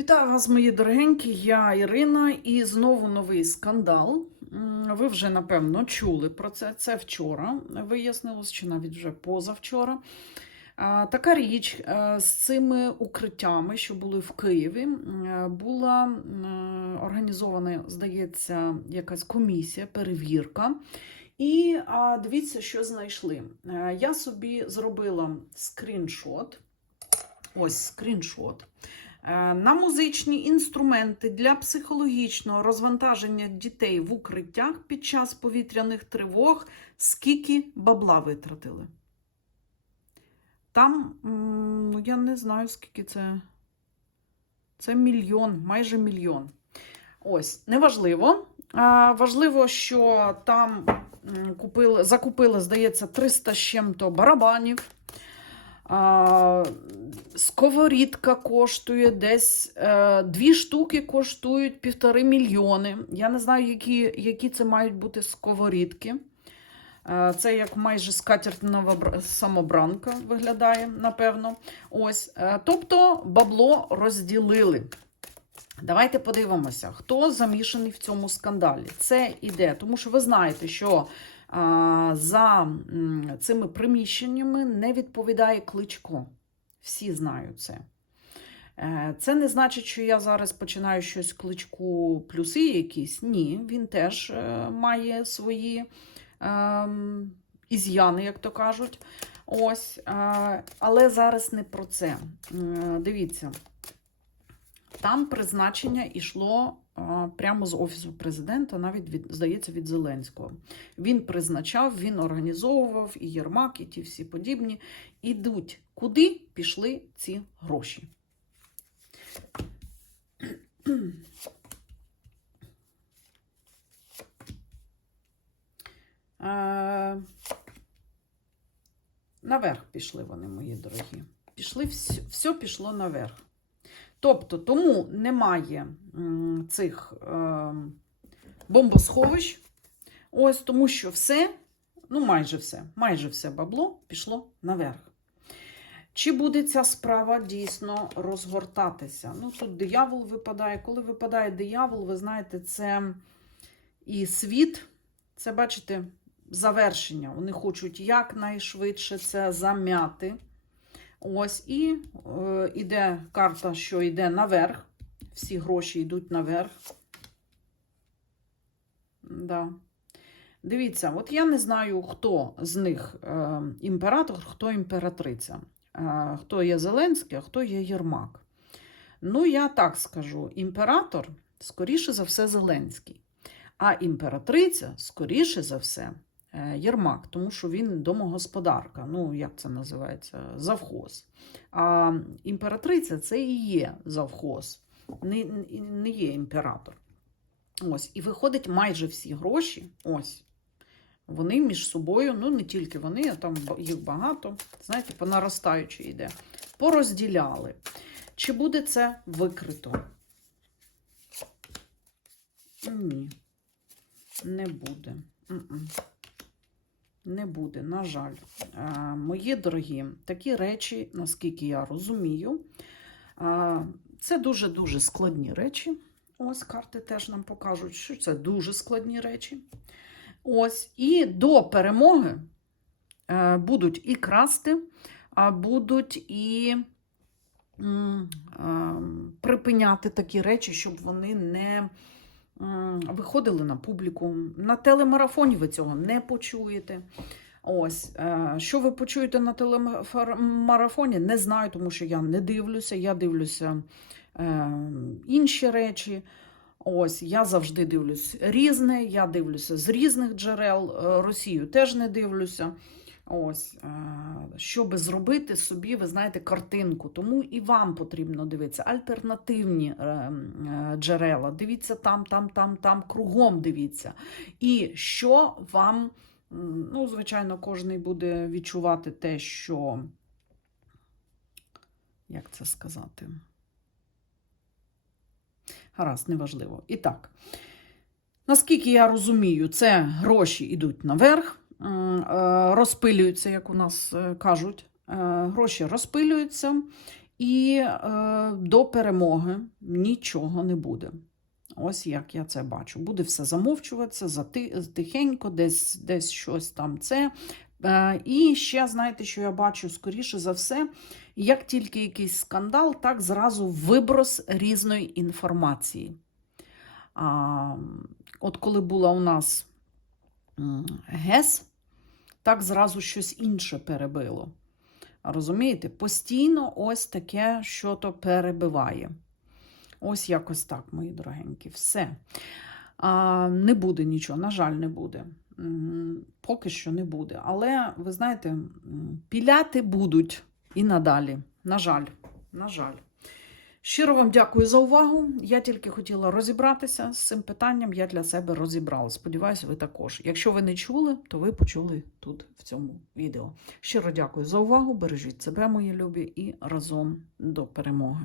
Вітаю вас, мої дорогенькі. Я Ірина, і знову новий скандал. Ви вже напевно чули про це. Це вчора вияснилось, чи навіть вже позавчора. Така річ е, з цими укриттями, що були в Києві, була організована, здається, якась комісія, перевірка. І дивіться, що знайшли. Е, Я собі зробила скріншот. Ось скріншот. Е, На музичні інструменти для психологічного розвантаження дітей в укриттях під час повітряних тривог скільки бабла витратили. Там, ну я не знаю, скільки це. Це мільйон, майже мільйон. Ось, неважливо. А, важливо, що там купили, закупили, здається, 300 з чим-то барабанів. Сковорідка коштує десь е, дві штуки коштують півтори мільйони. Я не знаю, які, які це мають бути сковорідки. Е, це як майже скатертна самобранка виглядає, напевно. Ось. Е, тобто бабло розділили. Давайте подивимося, хто замішаний в цьому скандалі. Це іде, тому що ви знаєте, що а, за цими приміщеннями не відповідає кличко. Всі знають це. Е, Це не значить, що я зараз починаю щось кличку плюси якісь. Ні, він теж е, має свої ем, із'яни, як то кажуть. Ось, е, але зараз не про це. Дивіться, там призначення йшло прямо з офісу президента, навіть від, здається, від Зеленського. Він призначав, він організовував і Єрмак, і ті всі подібні. Ідуть, куди пішли ці гроші. Е, Наверх пішли вони, мої дорогі. Пішли, все, все пішло наверх. Тобто, тому немає цих е, бомбосховищ. Ось тому, що все, ну майже все, майже все бабло пішло наверх. Чи буде ця справа дійсно розгортатися? Ну, тут диявол випадає. Коли випадає диявол, ви знаєте, це і світ, це, бачите, завершення. Вони хочуть якнайшвидше це зам'яти. Ось, і е, карта, що йде наверх. Всі гроші йдуть наверх. Да. Дивіться, от я не знаю, хто з них е, імператор, хто імператриця. Е, хто є Зеленський, а хто є Єрмак. Ну, я так скажу: імператор, скоріше за все, Зеленський. А імператриця, скоріше за все, Єрмак, тому що він домогосподарка, ну, як це називається, завхоз. А імператриця це і є завхоз, не, не є імператор. Ось, і виходить майже всі гроші. Ось. Вони між собою, ну не тільки вони, а там їх багато, знаєте, по наростаючій йде. Порозділяли. Чи буде це викрито? Ні, не буде. М-м. Не буде, на жаль. Мої дорогі, такі речі, наскільки я розумію, це дуже-дуже складні речі. Ось карти теж нам покажуть, що це дуже складні речі. Ось, і до перемоги е, будуть і красти, а будуть і е, припиняти такі речі, щоб вони не виходили на публіку. На телемарафоні ви цього не почуєте. Ось, е, що ви почуєте на телемарафоні, не знаю, тому що я не дивлюся. Я дивлюся е, інші речі. Ось, я завжди дивлюсь різне, я дивлюся з різних джерел. Е, Росію теж не дивлюся. Ось, е, щоб зробити собі, ви знаєте, картинку. Тому і вам потрібно дивитися альтернативні е, е, джерела. Дивіться там, там, там, там, кругом дивіться. І що вам, ну, звичайно, кожен буде відчувати те, що. Як це сказати? Гаразд, неважливо. І так, наскільки я розумію, це гроші йдуть наверх, розпилюються, як у нас е, кажуть. Е, Гроші розпилюються, І е, до перемоги нічого не буде. Ось як я це бачу. Буде все замовчуватися, тихенько, десь, десь щось там це. Е, і ще, знаєте, що я бачу, скоріше за все, як тільки якийсь скандал, так зразу виброс різної інформації. От коли була у нас ГЕС, так зразу щось інше перебило. Розумієте? Постійно ось таке, що то перебиває. Ось якось так, мої дорогенькі, все. А, не буде нічого, на жаль, не буде. Поки що не буде. Але, ви знаєте, піляти будуть і надалі. На жаль, на жаль. Щиро вам дякую за увагу. Я тільки хотіла розібратися з цим питанням. Я для себе розібрала. Сподіваюсь, ви також. Якщо ви не чули, то ви почули тут в цьому відео. Щиро дякую за увагу. Бережіть себе, мої любі, і разом до перемоги.